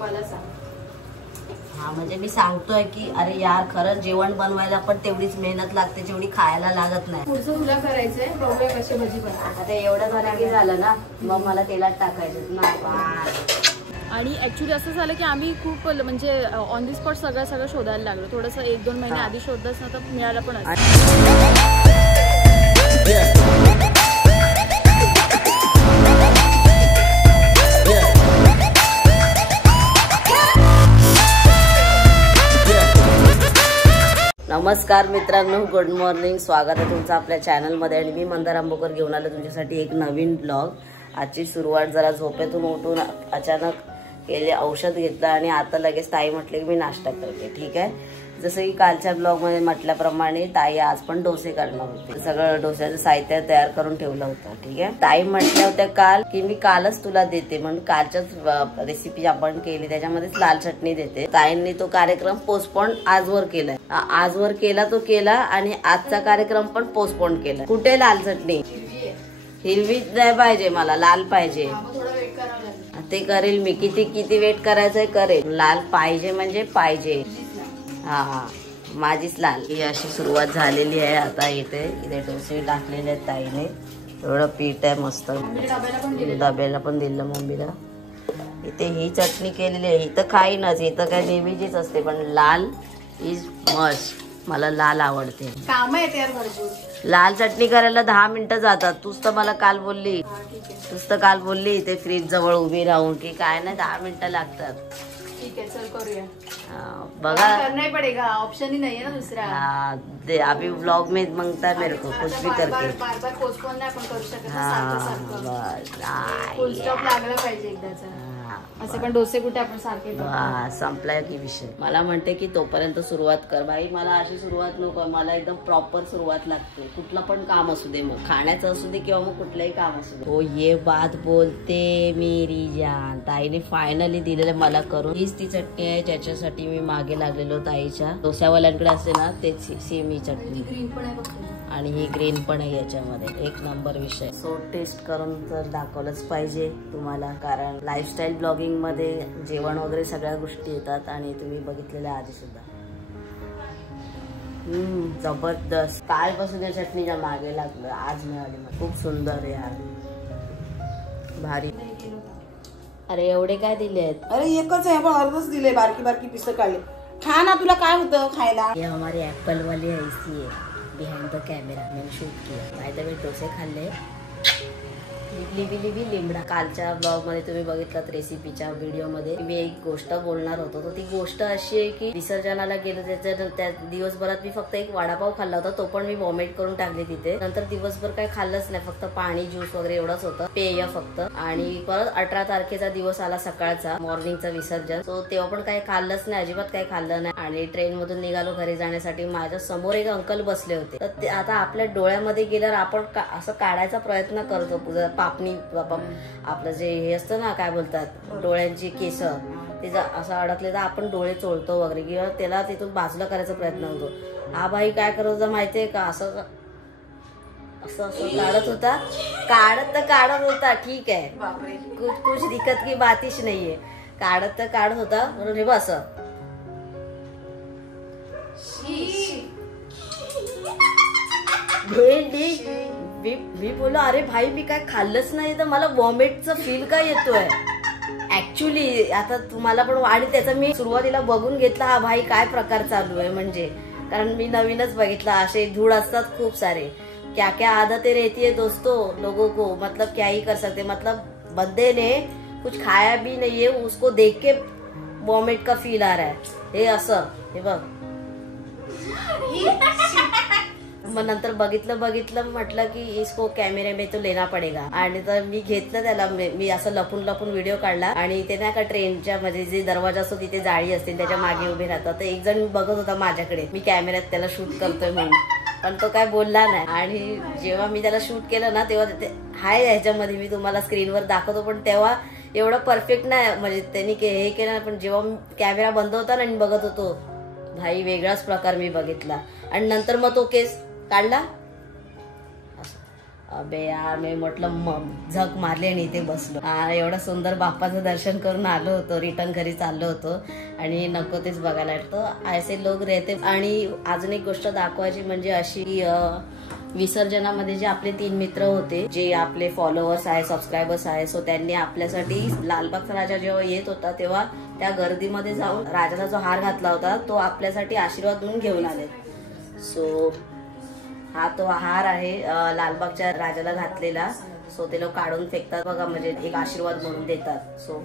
मला सांग। हा म्हणजे मी सांगतोय की अरे यार खरंच जेवण बनवायला पण तेवढीच मेहनत लागते जेवढी खायला लागत नाही। पुढचं तुला करायचंय, बघूया कशी भजी बनवतात। आता एवढं झालं की झालं ना, मग मला तेलात टाकायचं ना। आणि ऍक्च्युली असं झालं की आम्ही खूप म्हणजे ऑन दी स्पॉट सगळं शोधायला लागलो। थोडंसं 1-2 महिने आधी शोधलंच ना तर मिळालं पण असं। नमस्कार मित्रांनो, गुड मॉर्निंग। स्वागत आहे तुमचं आपल्या चॅनलमध्ये आणि मी मंदार आंबोकर घेऊन आलो तुमच्यासाठी एक नवीन ब्लॉग। आजची सुरुवात जरा झोपेतून उठून अचानक केले, औषध घेतलं आणि आता लगेच ताई म्हटले की मी नाश्ता करते। ठीक आहे, जसं की कालच्या ब्लॉगमध्ये म्हटल्याप्रमाणे ताई आज पण डोसे करणार होते। सगळं डोस्याचं साहित्य तयार करून ठेवलं होतं। ठीक आहे, ताई म्हटल्या होत्या काल की मी कालच तुला देते म्हणून कालच्याच रेसिपी आपण केली त्याच्यामध्येच लाल चटणी देते। ताईंनी तो कार्यक्रम पोस्टपोन आजवर केलाय, आजवर केला तो केला आणि आजचा कार्यक्रम पण पोस्टपोन केला। कुठे लाल चटणी? हिरवी नाही पाहिजे मला, लाल पाहिजे। ते करेल मी, किती वेट करायचंय करेल, लाल पाहिजे म्हणजे पाहिजे। हा माझीच लाल। ही अशी सुरुवात झालेली आहे। आता इथे डोसे टाकलेले आहेत ताईने, एवढं पीठ आहे मस्त, डब्याला पण दिलं मम्मीला। इथे ही चटणी केलेली आहे, इथं खाईनच, इथं काय नेहमीचीच असते पण लाल इज मस्ट, मला लाल आवडते। काम आहे यार भरपूर। लाल चटणी करायला 10 मिनिटं जातात। तूच तर मला काल बोलली, इथे फ्रीज जवळ उभी राहून की काय नाही 10 मिनिटं लागतात। ठीक आहे, चल करूया। बघा करना ही पड़ेगा, ऑप्शन ही नहीं है ना दूसरा। अभी व्लॉग में मांगता है मेरे को कुछ भी करके। बार पोस्टपोन नाही आपण करू शकत ना, सारखं फुल स्टॉप लागला पाहिजे एकदाचा। असे पण डोसे कुठे आपण सारखे संपलाय की विषय। मला म्हणते की तोपर्यंत सुरुवात कर भाई, मला अशी सुरुवात नको, मला एकदम प्रॉपर सुरुवात लागते। कुठलं पण काम असू दे, मग खाण्याचं असू दे किंवा मग कुठलंही काम असू दे। तो ये बात बोलते मेरी जान। ताईने फायनली दिलेलं मला करून। हीच ती चटणी आहे ज्याच्यासाठी मी मागे लागलेलो ताईच्या। डोस्यावाल्यांकडे असते ना तेच सेम ही चटणी, आणि ही ग्रीन पण आहे याच्यामध्ये। एक नंबर विषय। सो टेस्ट करून तर दाखवलंच पाहिजे तुम्हाला, कारण लाईफस्टाईल ब्लॉगिंग मध्ये जेवण वगैरे सगळ्या गोष्टी येतात आणि तुम्ही बघितलेल्या आधी सुद्धा। जबरदस्त। कालपासून या चटणीच्या मागे लागलं, आज मिळाली। खूप सुंदर यार, भारी। अरे एवढे काय दिले आहेत? अरे एकच आहे पण अर्धच दिले, बारकी बारकी पिसं काढले। खा ना, तुला काय होतं खायला? ये हमारी एप्पल वाली ऐसी है, बिहाइंड द कैमरा मैंने शूट किया। बाय द वे डोसे खाल्ले, लिबली लिमडा। कालच्या ब्लॉग मध्ये तुम्ही बघितलात रेसिपीच्या व्हिडिओ मध्ये मी एक गोष्ट बोलणार होतो, तर ती गोष्ट अशी आहे की विसर्जनाला गेलो त्या दिवसभरात मी फक्त एक वडापाव खाल्ला होता, तो पण मी वॉमिट करून टाकले तिथे। नंतर दिवसभर काही खाल्लंच नाही, फक्त पाणी ज्यूस वगैरे एवढंच होतं, पेय फक्त। आणि परत 18 तारखेचा दिवस आला सकाळचा, मॉर्निंगचा विसर्जन। सो तेव्हा पण काही खाल्लंच नाही, अजिबात काही खाल्लं नाही। आणि ट्रेन मधून निघालो घरी जाण्यासाठी, माझ्या समोर एक अंकल बसले होते। तर ते आता आपल्या डोळ्यामध्ये गेल्यावर आपण असं काढायचा प्रयत्न करतो, पापणी आपलं जे हे असतं ना, काय बोलतात, डोळ्यांची केस ते असं अडकले तर आपण डोळे चोळतो वगैरे, किंवा त्याला तिथून बाजूला करायचा प्रयत्न होतो। हा भाई काय करत होता माहितीये का, असं काढत होता। ठीक आहे, कुछ दिक्कत की बातिश नाहीये, काढत होता म्हणून हे बस मी बोललो अरे भाई मी काय खाल्लंच नाही तर मला वॉमिटचं फील काय येतोय ऍक्च्युली। आता तुम्हाला पण, आणि त्याचा मी सुरुवातीला बघून घेतला हा भाई काय प्रकार चालू आहे, म्हणजे कारण मी नवीनच बघितला। असे धूळ असतात खूप सारे, क्या क्या आदतें रहती है दोस्तों लोगों को, मतलब क्या ही कर सकते। मतलब बंदे ने कुछ खाया भी नहीं है, उसको देख के वॉमिट का फील आ रहा है। हे असं हे बघ। मग नंतर बघितलं म्हटलं की इसको कॅमेरे में तो लेना पडेगा, आणि तर मी घेतलं त्याला। मी असं लपून व्हिडिओ काढला, आणि ते नाही का ट्रेनच्या मध्ये जे दरवाजा असतो तिथे जाळी असते, त्याच्या मागे उभे राहतात। तर एक जण बघत होता माझ्याकडे, मी कॅमेऱ्यात त्याला शूट करतोय म्हणून, पण तो काय बोलला नाही। आणि जेव्हा मी त्याला शूट केलं ना तेव्हा हाय ह्याच्यामध्ये मी तुम्हाला स्क्रीनवर दाखवतो, पण तेव्हा एवढं परफेक्ट नाही, म्हणजे त्यांनी हे केलं। पण जेव्हा कॅमेरा बंद होता ना आणि बघत होतो, भाई वेगळाच प्रकार मी बघितला। आणि नंतर मग तो केस काढला, अबे यार मी म्हटलं झक मारली आणि इथे बसलो. एवढं सुंदर बाप्पाचं दर्शन करून आलो होतो, रिटर्न घरी चाललो होतो आणि नको तेच बघायला वाटतं ऐसे लोक रहते. आणि अजून एक गोष्ट दाखवायची म्हणजे अशी विसर्जनामध्ये जे आपले 3 मित्र होते, जे आपले फॉलोअर्स आहे, सबस्क्रायबर्स आहे, सो त्यांनी आपल्यासाठी लालबागचा राजा जेव्हा येत होता तेव्हा त्या गर्दीमध्ये जाऊन राजाला जो हार घातला होता तो आपल्यासाठी आशीर्वाद म्हणून घेऊन आले. सो हा तो हार आहे लालबागच्या राजाला घातलेला. सो ते लोक काढून फेकतात बघा, म्हणजे एक आशीर्वाद म्हणून देतात. सो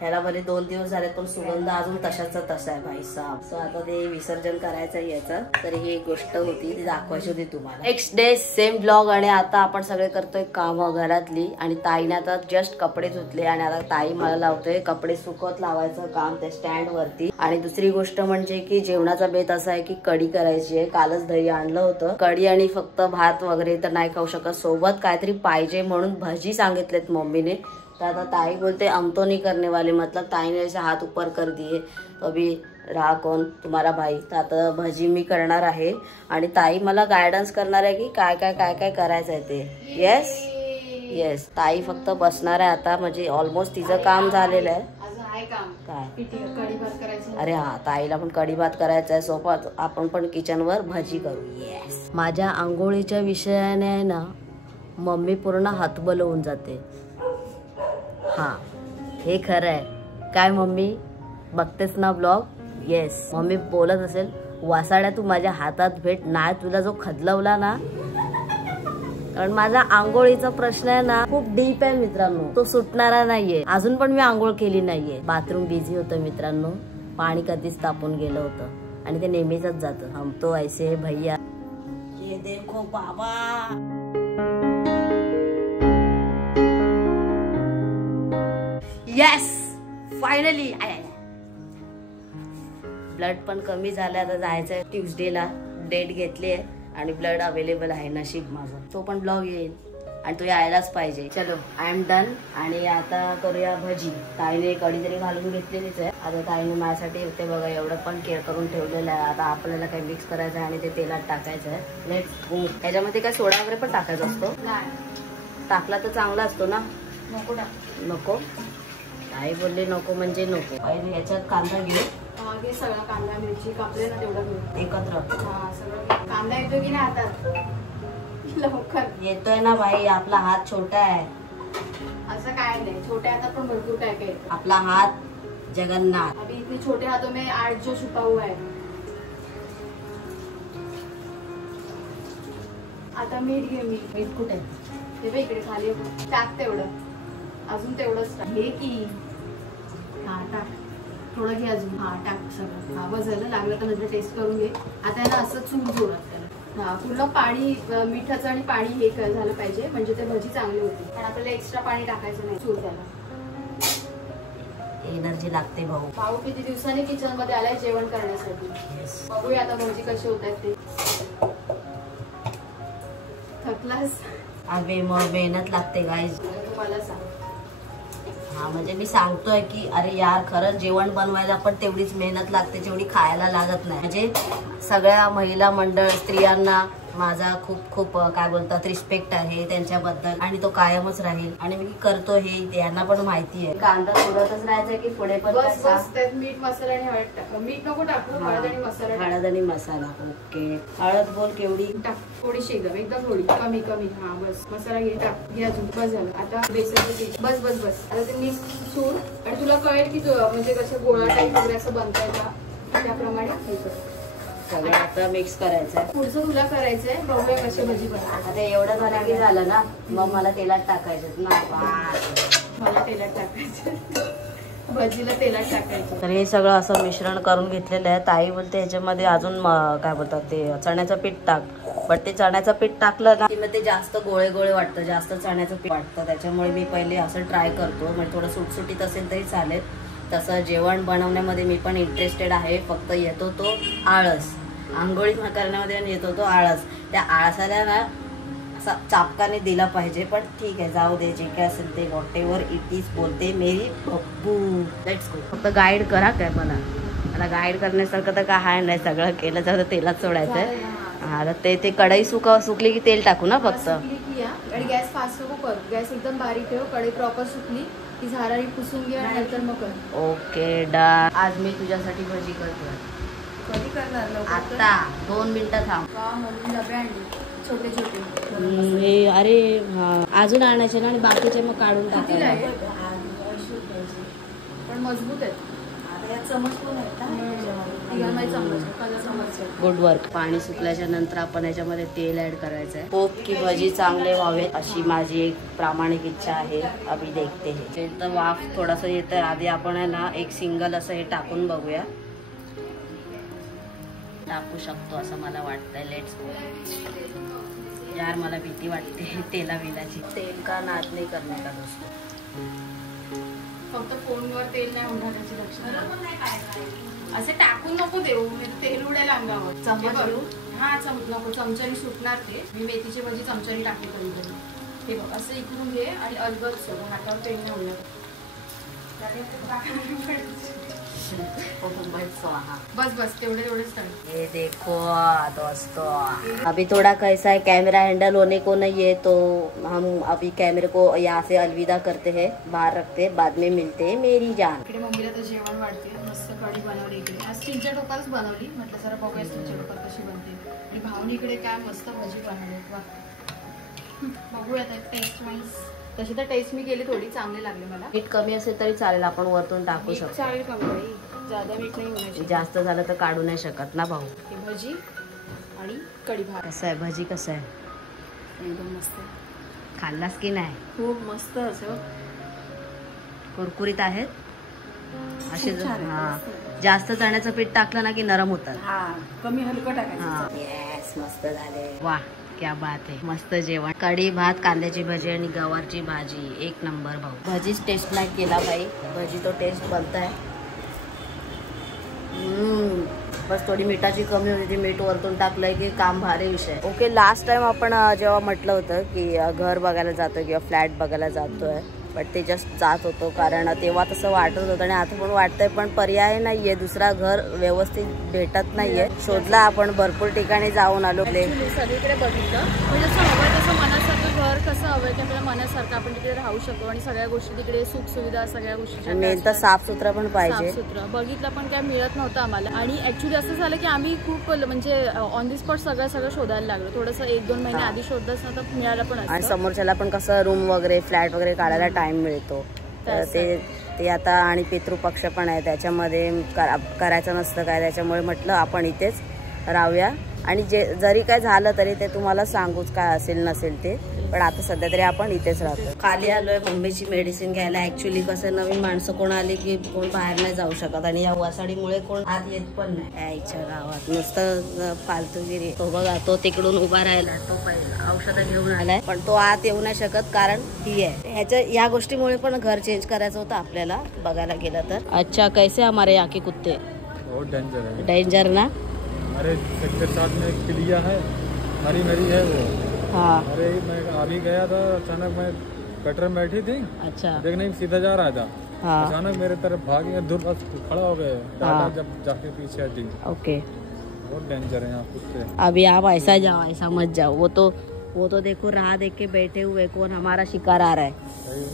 ह्याला भले 2 दिवस झाले पण सुगंध अजून तशाचा तसा आहे भाई साहेब. सो आता ते विसर्जन करायचं याचं, तर ही एक गोष्ट होती ती दाखवायची होती तुम्हाला. Next day same blog. आणि आता आपण सगळे करतोय काम घरातली. आणि ताईने आता जस्ट कपडे धुतले आणि आता ताई मला लावतोय कपडे सुकत लावायचं काम त्या स्टँड वरती. आणि दुसरी गोष्ट म्हणजे की जेवणाचा बेत असा आहे की कढी करायची आहे. कालच दही आणलं होतं. कढी आणि फक्त भात वगैरे तर नाही खाऊ शकत, सोबत काहीतरी पाहिजे म्हणून भजी सांगितलेत मम्मीने. तो आता ताई बोलते हम तो नहीं करने वाले, मतलब ताई ने ऐसे हाथ ऊपर कर दिए तो अभी रहा कौन तुम्हारा भाई. तर आता भजी मी करणार आहे आणि ताई मला गायडन्स करणार आहे की काय काय काय काय करायचं आहे ते. येस येस, ताई फक्त बसणार आहे आता, म्हणजे ऑलमोस्ट तिचं काम झालेलं आहे. काय अरे हा, ताईला पण कढी भात करायचा आहे, सोबत आपण पण किचनवर भजी करू. येस, माझ्या आंघोळीच्या विषयाने आहे ना मम्मी पूर्ण हातबल होऊन जाते. हा हे खरं आहे काय मम्मी, बघतेस ना ब्लॉग. येस, मम्मी बोलत असेल वासाड्या तू माझ्या हातात भेट, नाही तुला जो खदलवला ना, कारण माझा आंघोळीचा प्रश्न आहे ना खूप डीप आहे मित्रांनो, तो सुटणारा नाहीये. अजून पण मी आंघोळ केली नाहीये. बाथरूम बिझी होतं मित्रांनो, पाणी कधीच तापून गेलं होतं आणि ते नेहमीच जातं. हम तो ऐसे भैया, ये देखो बाबा. येस फायनली ब्लड पण कमी झालं. आता जायचंय ट्यूजडेला, डेट घेतली आहे आणि ब्लड अवेलेबल आहे. नशीब माझं, तो पण ब्लॉग येईल आणि तो यायलाच पाहिजे. चलो आय एम डन. आणि आता करूया भजी. ताईने कढी तरी घालून घेतलेलीच आहे. आता ताईने माझ्यासाठी ते बघा एवढं पण केअर करून ठेवलेलं आहे. आता आपल्याला काही मिक्स करायचं आहे आणि ते तेलात टाकायचं आहे. Let's go. त्याच्यामध्ये काय सोडा वगैरे पण टाकायचा असतो? टाकला तर चांगला असतो ना. नको नको, आई बोलले नको म्हणजे नको. पहिले याच्यात कांदा घेऊ. हे सगळं कांदा मिरची कापले ना तेवढं घेऊ एकत्र. सगळं कांदा येतो की नाही हातात? लवकर येतोय ना भाई, आपला हात छोटा आहे. असं काय नाही, छोट्या हातात पण भरपूर काय काय. आपला हात जगन्नाथ. अभी इतने छोटे हाथों में 8 जो छुपा हुआ है. आता मीठ घे. मीठ कुठे ते बघ इकडे खाली टाक. तेवढं अजून तेवढंच टाक. घे की. हा टाक, थोडं घे अजून. हा टाक सगळं. हा बस झालं. लागलं तर नंतर टेस्ट करून घे. आता आहे ना असं चूर जोरात त्याला. हा पूर्ण पाणी, मिठाचं आणि पाणी हे झालं पाहिजे म्हणजे ते भजी चांगली होती. पण आपल्याला एक्स्ट्रा पाणी टाकायचं नाही. चूर त्याला एनर्जी लागते. भाऊ भाऊ किती दिवसांनी किचन मध्ये आलाय जेवण करण्यासाठी. बघूया आता भजी कशी होत आहेत ते. थकलास? अबे मग मेहनत लागते गाईज. तुम्हाला सांग. हा म्हणजे मी सांगतोय की अरे यार खरंच जेवण बनवायला पण तेवढीच मेहनत लागते जेवढी खायला लागत नाही. म्हणजे सगळ्या महिला मंडळ स्त्रियांना माझा खूप खूप काय बोलतात रिस्पेक्ट आहे त्यांच्याबद्दल आणि तो कायमच राहील. आणि मी करतो हे यांना पण माहिती आहे. कांदा थोडंच राहायचं की पुढे पण मीठ मसाला आणि हळद. मीठ नको टाकू, हळद आणि मसाला. हळद आणि मसाला. ओके, हळद बोल केवढी टाक? थोडीशी एकदम थोडी, कमी कमी. हा बस. मसाला घे, टाक. घे अजून. बस झालं. आता बेसनचं पीठ. बस बस बस. आता ते मिक्स चूर. आणि तुला कळेल की म्हणजे कसं गोळा टाईप वगैरे असं बनताय का त्याप्रमाणे हे कर. सगळं आता मिक्स करायचं आहे. पुढचं तुला करायचंय. बघूया कशी भजी बनवतात. आता एवढं झालं की झालं ना, मग मला तेलात टाकायचं ना. मला तेलात टाकायचं, भजीला तेलात टाकायचं. तर हे सगळं असं मिश्रण करून घेतलेलं आहे. ताई बोलते ह्याच्यामध्ये अजून काय बोलतात ते चण्याचं पीठ टाक. बट ते चण्याचं पीठ टाकलं ना की मग ते जास्त गोळे गोळे वाटतं, जास्त चण्याचं पीठ वाटतं. त्याच्यामुळे मी पहिले असं ट्राय करतो. म्हणजे थोडं सुटसुटीत असेल तरी चालेल. तसं जेवण बनवण्यामध्ये मी पण इंटरेस्टेड आहे. फक्त येतो तो आळस. आंघोळी करण्यामध्ये येतो तो आळस. त्या आळसाला ना असा चापकाने दिला पाहिजे. पण ठीक आहे, जाऊ दे, जे काय असेल ते वॉट एव्हर इट इज बोलते मेरी बब्बू. Let's go. फक्त गाईड करा काय मला गाईड करण्यासारखं तर काय आहे नाही. सगळं केलं तर तेलात सोडायचं आहे. हा, ते कढई सुकली की तेल टाकू ना फक्त. वरती या आणि गॅस फास्ट नको कर, गॅस एकदम बारीक ठेव, कढई प्रॉपर सुकली की झारारी पुसून घे आणि नंतर मग कर. Okay done. आज मी तुझ्यासाठी भजी करतोय. कधी करणार लवकर? आता 2 मिनिटं थांब. वा, म्हणून डबे आणले छोटे छोटे. हे अरे हा अजून आणायचे ना आणि बाकीचे मग काढून कितीला आहे? टाकायला. पण मजबूत आहेत. चमच पण आहेत ना, चमच. Good work. पाणी सुकल्याच्या नंतर आपण याच्यामध्ये तेल ऍड करायचं आहे. होप की भजी चांगले व्हावे अशी माझी एक प्रामाणिक इच्छा आहे. अभी देखते है. ते तर वाफ थोडासा येत आहे. आधी आपण आहे ना एक सिंगल असं हे टाकून बघूया. टाकू शकतो असं मला वाटतंय. Let's go. यार मला भीती वाटते तेला बिलाची. तेल का नाद नाही करणे का दोस्तों. फक्त फोनवर तेल नाही होणार याची लक्षण. असे टाकून नको देऊ, तेल उडायला अंगावर. चमच घेऊ. हा नको, चमच्याने सुटणार ते. मी मेथीची भाजी चमच्याने टाकते कधी कधी. हे बघ असं इकडून घे आणि अलगद सोड. हातावर तेल नाही होणार. बस बस तेवढेच टाक. ये देखो दोस्तों, अभी थोड़ा कैसा है, कैमरा हैंडल होने को नहीं है तो हम अभी कैमरे को यहाँ से अलविदा करते हैं, बाहर रखते हैं, बाद में मिलते हैं मेरी जान. इकडे मम्मीला तर जेवण वाढते. मस्त कढी बनवली इकडे. आज चिंचा डोकाच बनवली. म्हटलं जरा बघूया चिंचा डोका कशी बनते. आणि भाऊनी इकडे काय मस्त भाजी बनवली. बघूया टेस्ट वाईज. तशी तर टेस्ट मी केली, थोडी चांगली लागली मला. मीठ कमी असेल तरी चालेल, आपण वरतून टाकू शकतो. चालेल कमी बाई, ज्यादा मीठ नाही होण्याची. जास्त झालं तर काढू नाही शकत ना भाऊ. ही भाजी आणि कढी भात. कसं आहे भजी, कसं आहे? एकदम मस्त. खाल्लास की नाही? खूप मस्त. असं कुरकुरीत आहेत असे. खूप छान आहे. हा जास्त चण्याचं पीठ टाकलं ना की नरम होतात. हा कमी हलकं टाकायचं. हा येस, मस्त झाले. वा क्या बात आहे. मस्त जेवण. कढी भात, कांद्याची भाजी आणि गवारची भाजी. एक नंबर भाऊ. भजीच टेस्ट नाही केला भाई, भजी तो टेस्ट बनताय. बस थोडी मिठाची कमी होती, ती मीठ वरतून टाकलंय की काम भारी विषय. ओके, लास्ट टाइम आपण जेव्हा म्हटलं होतं की घर बघायला जातोय किंवा फ्लॅट बघायला जातोय, बट ते जस्ट जात होतो कारण तेव्हा तसं वाटत होतं आणि आता पण वाटतंय, पण पर्याय नाहीये. दुसरा घर व्यवस्थित भेटत नाहीये. शोधला आपण, भरपूर ठिकाणी जाऊन आलो. सगळीकडे बघितलं म्हणजे जसं हवंय तसं मनासारखं घर कसं हवंय की आपल्याला मनासारखं आपण तिकडे राहू शकतो आणि सगळ्या गोष्टी तिकडे सुख सुविधा सगळ्या गोष्टी. मेन तर साफसुथरा पण पाहिजे. साफसुथरा बघितलं पण काय मिळत नव्हतं आम्हाला. आणि ऍक्च्युली असं झालं की आम्ही खूप म्हणजे ऑन दी स्पॉट सगळं शोधायला लागलो. थोडंसं 1-2 महिने आधी शोधलं असं तर मिळालं पण असतं. आणि समोरच्याला पण कसं रूम वगैरे फ्लॅट वगैरे काढायला टाइम मिळतो. तर ते आता आणि पितृपक्ष पण आहे त्याच्यामध्ये करायचं नसतं काय. त्याच्यामुळे म्हटलं आपण इथेच राहूया आणि जरी काय झालं तरी ते तुम्हाला सांगूच काय असेल नसेल ते. पण आता सध्या तरी आपण इथेच राहतो. खाली आलोय मम्मीची मेडिसिन घ्यायला. ऍक्च्युली कसं नवीन माणसं कोण आली की कोण बाहेर नाही जाऊ शकत आणि या वसाडीमुळे कोण आत येत पण नाही. यायच्या गावात नुसतं फालतूगिरी. तो बघा तो तिकडून उभा राहिला, तो पहिला औषधं घेऊन आलाय पण तो आत येऊ नाही शकत कारण ही आहे. या गोष्टीमुळे पण घर चेंज करायचं होतं आपल्याला बघायला गेलं तर. अच्छा, कैसे हमारे यहाँ के कुत्ते? बहुत डेंजर है. डेंजर ना. अरे सेक्टर 7 में एक पिलिया है, हरी मरी है वो. हाँ. अरे मैं अभी गया था, अचानक मैं कटर में बैठी थी. अच्छा. देखने सीधा जा रहा था. हाँ. अचानक मेरे तरफ भाग गया, दूर बस खड़ा हो गए. हाँ. जब जाके पीछे हटी. ओके. बहुत डेंजर है यहाँ कुत्ते. अभी आप ऐसा जाओ, ऐसा मत जाओ. वो तो देखो राह देख के बैठे हुए, कौन हमारा शिकार आ रहा है.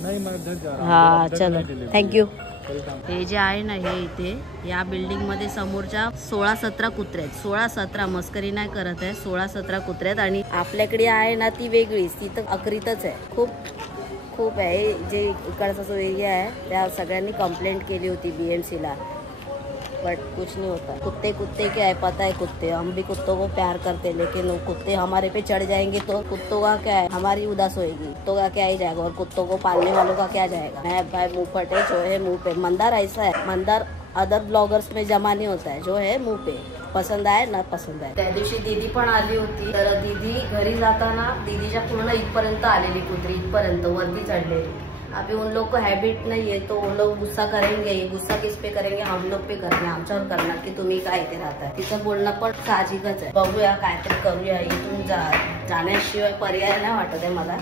नहीं मैं इधर जा रहा हूँ. हाँ चलो, थँक्यू. वेलकम. हे जे आहे ना हे इथे या बिल्डिंग मध्ये समोरच्या 16-17 कुत्रे आहेत. 16-17 मस्करी नाही करत आहे. 16-17 कुत्रे आहेत आणि आपल्याकडे आहे ना ती वेगळीच. ती तर अकरीतच आहे. खूप आहे. जे इकडचा जो एरिया आहे त्या सगळ्यांनी कंप्लेंट केली होती BMC ला, बट कुछ नहीं होता. कुत्ते क्या है, पता है कुत्ते, हम भी कुत्तों को प्यार करते हैं, लेकिन वो कुत्ते हमारे पे चढ़ जाएंगे तो कुत्तों का क्या है, हमारी उदास होएगी. कुत्तों का क्या ही जाएगा और कुत्तों को पालने वालों का क्या जाएगा. मैं भाई मुंह फटे जो है मुंह पे. मंदार ऐसा है, मंदार अदर ब्लॉगर्स में जमा नहीं होता है, जो है मुंह पे. पसंद आहे ना पसंद आहे. त्या दिवशी दीदी पण आली होती, तर दीदी घरी जाताना दीदीच्या पूर्ण इथपर्यंत आलेली कुत्री, इथपर्यंत वरती चढलेली. अभी उन लोग को हैबिट नहीं है तो उन लोग गुस्सा करेंगे. गुस्सा किस पे करेंगे, हम लोग पे करेंगे, आमच्यावर करणार की तुम्ही काय इथे राहताय. तिचं बोलणं पण साहजिकच आहे. बघूया काहीतरी करूया. इथून जाण्याशिवाय पर्याय नाही वाटत आहे मला.